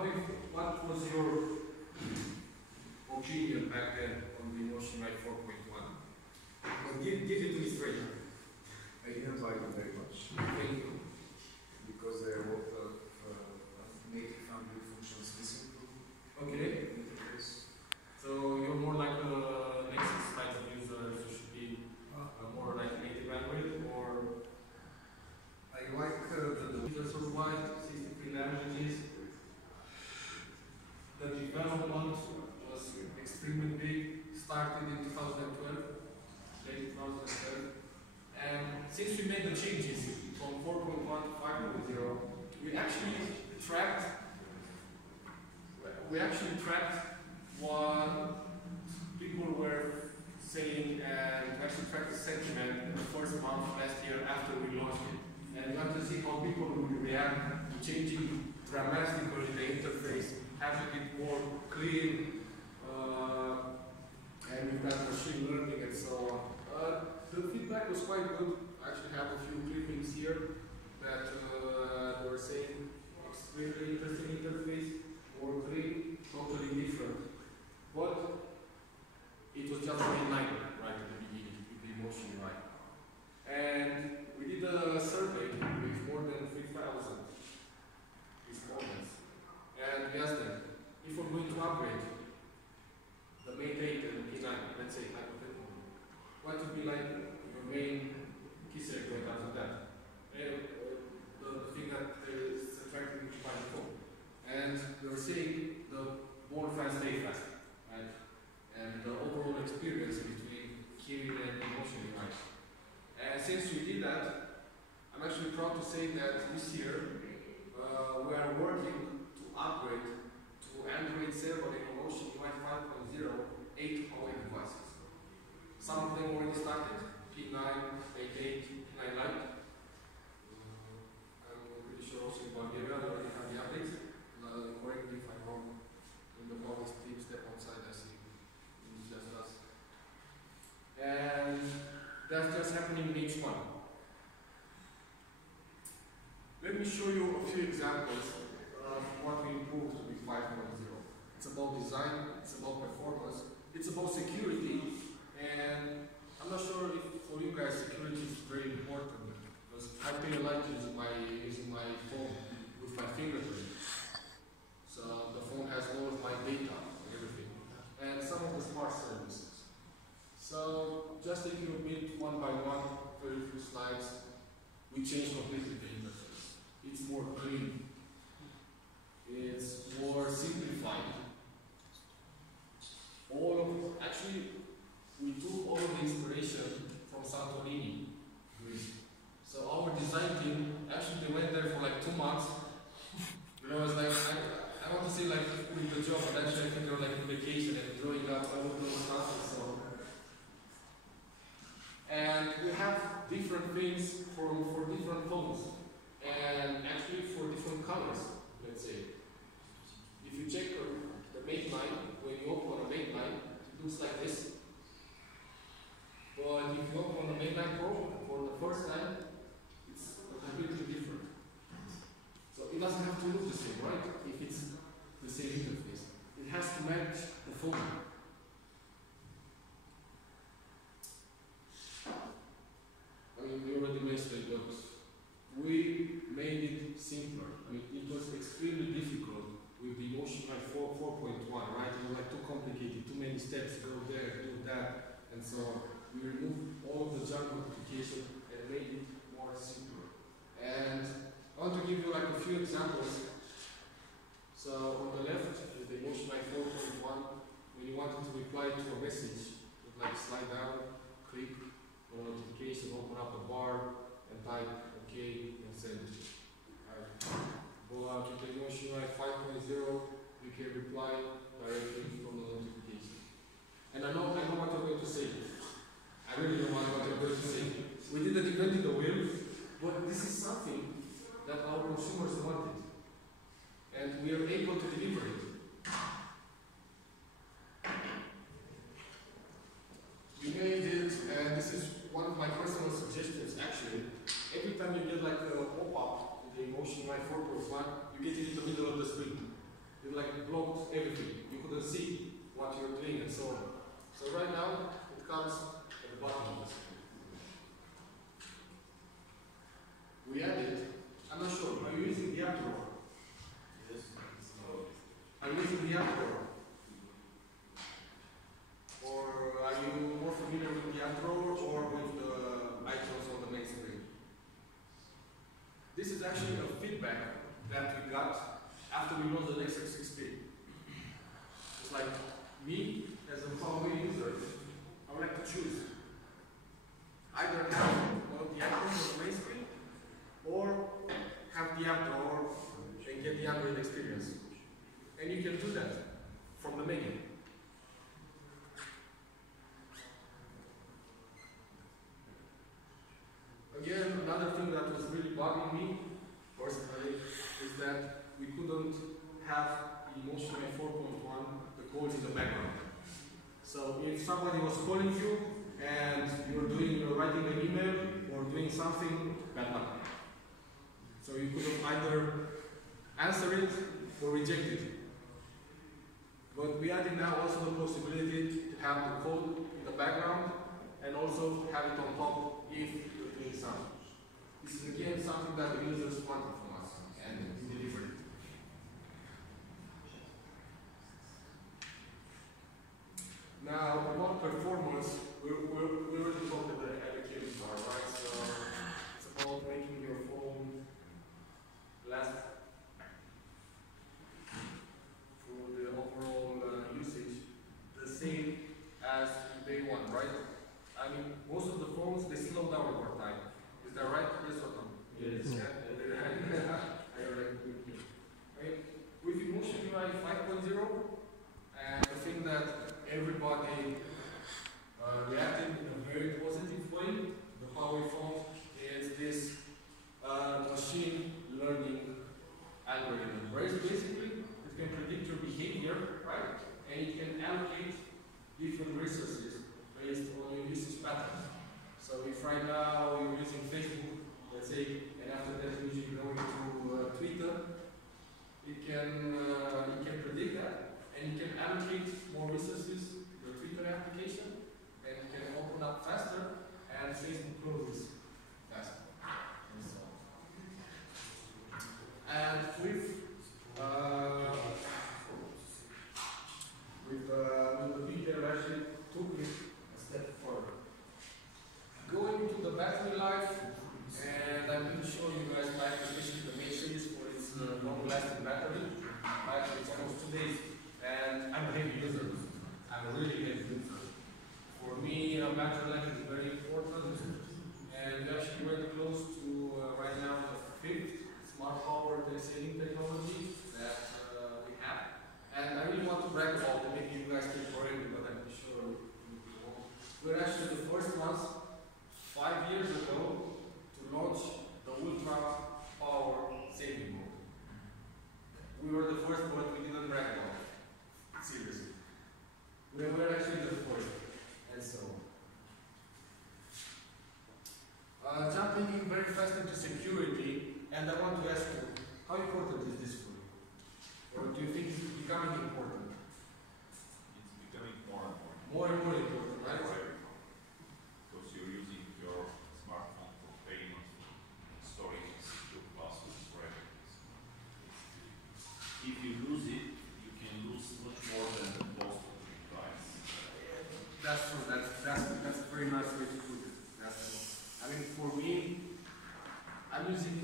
what was your opinion back then on the Emotion UI 4.1? Give it to me straight. I didn't like it very much. Thank you. Because there were native Android functions missing. Okay. So you're more like a Nexus type of user, so should be more like native Android, or I like the users worldwide, 63 languages. The development was extremely big, started in 2012, late 2012. And since we made the changes from 4.1 to 5.0, we actually tracked what people were saying, and we actually tracked the sentiment in the first month last year after we launched it. And we want to see how people will react to changing dramatically the interface, having it more clean, and we've got machine learning and so on. The feedback was quite good. I actually have a few clippings here that were saying extremely interesting interface, more clean, totally different. But it was just mainline right at the beginning with the Emotion UI. And we did a survey with more than 3,000 respondents. And we asked them, if we're going to upgrade the main data and P9, let's say hypothetically, what would be like your main key select when it comes to that? The thing that is attracting you by default. And they were saying the more fast stay fast, right? And the overall experience between Kirin and Emotion UI. And since we did that, I'm actually proud to say that this year we are working to upgrade to Android 7 and Emotion UI 5.0 8 OA devices. Some of them already started, P9, 8.8, P9 Lite. I'm pretty sure also in Bulgaria already have the updates. Correct me if I'm wrong. In the Polish team step outside, I see. It's just us. And that's just happening in H1. Let me show you a few examples of what we improved to be 5.0. It's about design, it's about performance, it's about security, and I'm not sure if for you guys security is very important, because I pay a lot using my phone with my fingerprint. So the phone has all of my data and everything, and some of the smart services. So just taking a bit one by one, very few slides, we changed completely the interface. It's more clean. It's more simplified. Actually, we took all of the inspiration from Santorini, Greece. So our design team, actually they went there for like 2 months. You know, it's like, I want to say like with the job, but actually I think they were like on vacation and drawing up all of those stuff and so on. And we have different things for different phones. And actually for different colors, let's say. If you check the main line, when you open a main line, it looks like this. But if you open the main line Pro for the first time, it's completely different. So it doesn't have to look the same, right? If it's the same interface. It has to match the phone. I mean, we already mentioned it, but we made it simpler. I mean, it was extremely difficult with the Emotion UI 4.1, right? It was like too complicated, too many steps, go there, do that, and so on. We removed all of the junk multiplication and made it more simpler. And I want to give you like a few examples. So on the left is the Emotion UI 4.1. When you wanted to reply to a message, you would like slide down, click on a notification, open up a bar, and type OK and send it. But with the Emotion UI 5.0, you can reply directly from the notification. And I know what you're going to say. I really know what you're going to say. We did a depend in the wheel, but this is something that our consumers wanted. And we are able to deliver it. We made it, and this is one of my personal suggestions actually. Every time you get like a pop-up in the Emotion UI 4.1, you get it in the middle of the screen. using the app drawer? Or are you more familiar with the app drawer or with the icons on the main screen? This is actually a feedback that we got after we launched the Nexus 6P. It's like me as a Huawei user, I would like to choose either have one of the icons on the main screen or have the app drawer and get the Android experience. And you can do that from the menu. Again, another thing that was really bugging me personally is that we couldn't have Emotion 4.1, the calls in the background. So if somebody was calling you and you're writing an email or doing something, bad luck. So you could have either answer it or reject it. But we added now also the possibility to have the code in the background and also have it on top if you're doing something. This is again something that the users wanted from us and we delivered it. Now, about performance, we already talked about the education part, right? So it's about making your phone last for the overall usage the same as day one, right? I mean, most of the phones, they slow down over time. Is that right? Yes or no? Yes. Yeah. With Emotion UI 5.0, and I think that everybody reacted in a very positive way. The Huawei phone is this machine learning algorithm, where basically it can predict your behavior, right? And it can allocate different resources based on your usage pattern. So if right now you're using Facebook, let's say, and after that you're usually going to Twitter, it can predict that, and it can allocate more resources to your Twitter application, and it can open up faster, and Facebook closes faster, and so on. And with the video actually took it a step further. Going to the battery life, and I'm pretty sure you guys like especially the Mate series for its long-lasting battery. Actually, it's almost 2 days, and I'm a heavy user. I'm a really heavy user. For me, battery life is very important, and we actually very close to right now the 5th smart power saving technology that we have. And I really want to brag about it. Maybe you guys can correct me, but I'm sure you won't. We're actually the first ones 5 years ago to launch the ultra power saving mode. We were the first, but we didn't brag about it. Seriously. We were actually the first, and so on. Jumping in very fast into security, and I want to ask you, how important is this for you? Or do you think it's becoming important? It's becoming more and more. More and more important, right? Because you're using your smartphone for payment, storing secure passwords forever. If you lose it, you can lose much more than the cost of the device. That's true. That's a very nice way to put it. I mean, for me, I'm using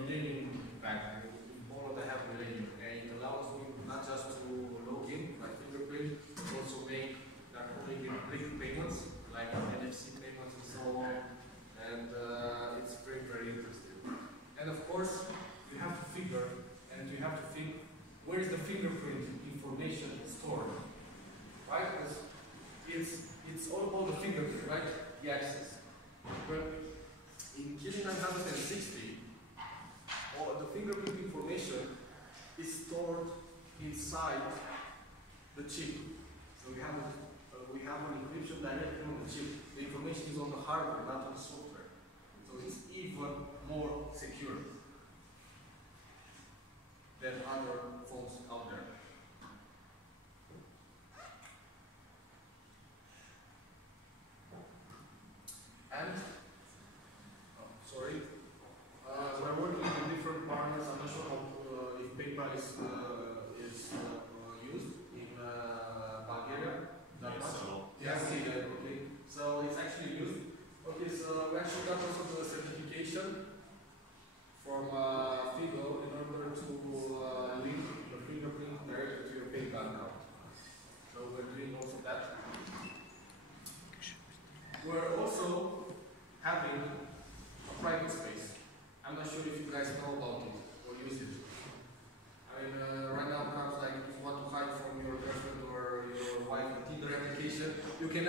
Millennium Bank. I have Millennium, and it allows me not just to log in by fingerprint, but also make quick payments like NFC payments and so on. And it's very, very interesting. And of course, you have to figure and you have to think, where is the fingerprint information stored? Right? It's all about the fingerprint, right? The access. But in Kirin 960, the fingerprint information is stored inside the chip. So we have an encryption directly on the chip. The information is on the hardware, not on the software. So it's even more secure than other phones out there. And we're working with different partners. I'm not sure if PayPal is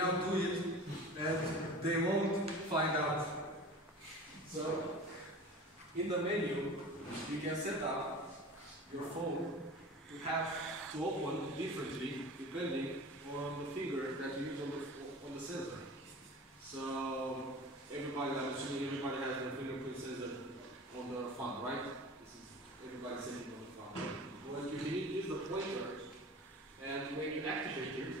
now do it, and they won't find out. So, in the menu, you can set up your phone to have to open differently depending on the finger that you use on the sensor. So, I'm assuming everybody has their fingerprint sensor on the phone, right? This is everybody sitting on the phone. What you need is the pointer, and when you activate it,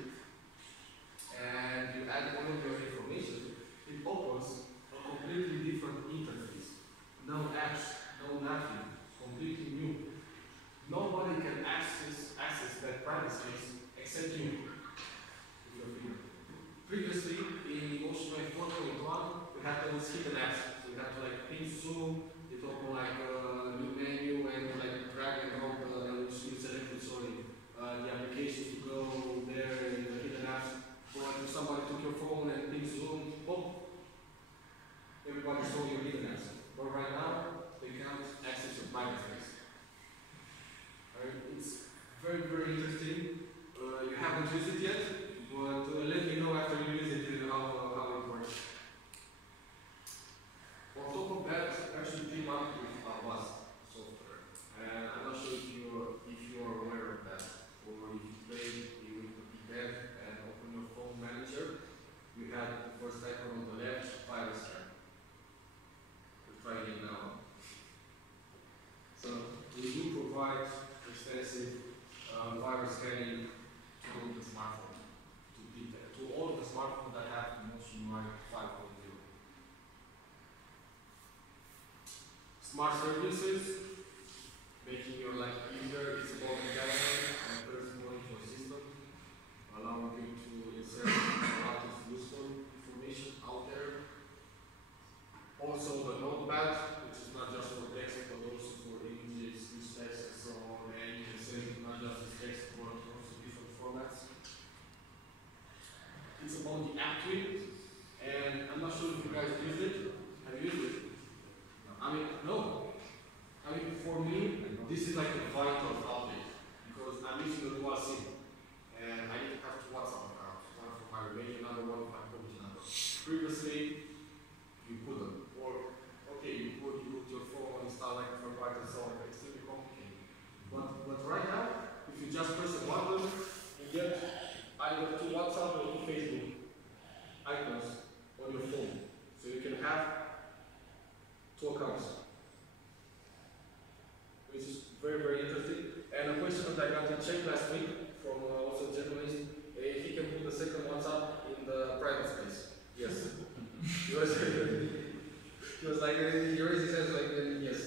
and you add one of your information, it opens a completely different interface. No apps, no nothing, completely new. Nobody can access that privacy except you. Previously, in MotionWave 4.1, we had those hidden apps. So we had to like pin zoom, it opened like a new menu and like drag and drop you selected the application to go there in the hidden apps. But if somebody took your phone and pin zoom, boom, everybody saw your hidden apps. But right now, they can't access your private space. It's very, very interesting. You haven't used it yet, but let me know after you use it how it works. On top of that, actually team up with Avast software. And I'm not sure if you are aware of that, or if you play with the event and open your phone manager, you have the first icon on the left, virus scan. We're trying it now. So we do provide extensive virus scanning to the smartphone, to all of the smartphones that have MotionWave 5.0. Smart services, making your life easier. It's about gathering and personal into a system, allowing you to insert a lot of useful information out there. Also the notepad, which is not just for text but also for images, speech text, and so on. And you can save not just as text but also different formats. It's about the app tweet, and I'm not sure if you guys use it. Have you used it? I mean, no. I mean, for me, this is like a vital update because I'm using the dual SIM, and I need to have two WhatsApp accounts, one for my Romanian number, one for my Polish number. Previously, you couldn't, or okay, you put your phone, install like a third party, and so on. It's extremely complicated. But right now, if you just press a button, you get either two WhatsApp or two Facebook icons on your phone, so you can have two accounts, which is very, very interesting. And a question that I got in check last week from also a journalist, if he can put the second WhatsApp in the private space. Yes. he was like, he raised his hands like, yes.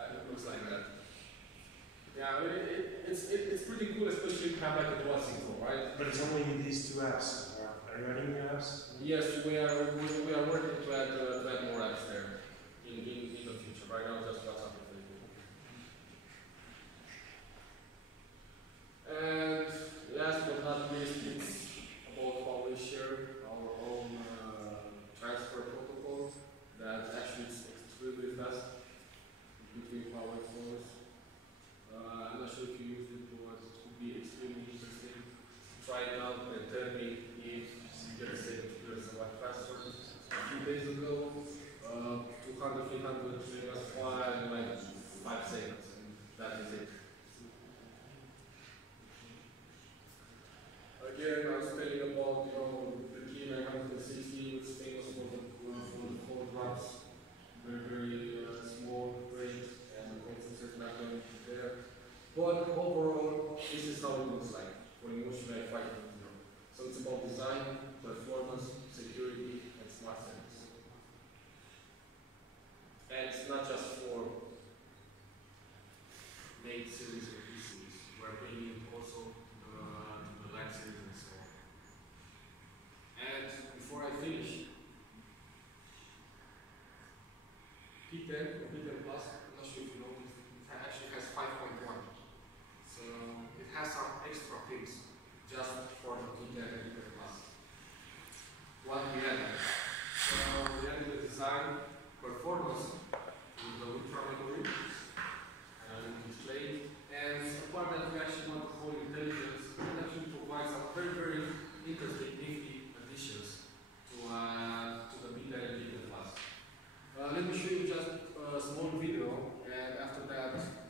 It looks like that. Yeah, I mean, it's pretty cool, especially if you have like a dual SIM phone, right? But it's only in these two apps. Are you adding new apps? Yes, we are working to add more apps there in the future. Right now, just WhatsApp and Facebook. And last but not least, it's about how we share our own transfer protocol that actually is extremely fast between power phones. I'm not sure if you use it, but it would be extremely interesting. Try it out and tell me if you get a second a lot faster. A few days ago, 200, 300 megas file in like 5 seconds, and that is it. Again, I was telling about the G960, which is famous for the phone drops, very, very small range, and the processor is not going to be there. But overall, this is how it looks like for MotionWave 5.0. So it's about design, performance, security, and smart settings. And it's not just for late series or PCs. We're bringing also the light series and so on. And before I finish, P10 or P10 Plus, I'm not sure if you know, it actually has 5.1. So it has some extra things just for the P10 and P10 Plus. What we added? So we added the design performance with the ultra memory and display, and a part that we actually want to call intelligence. video, and after that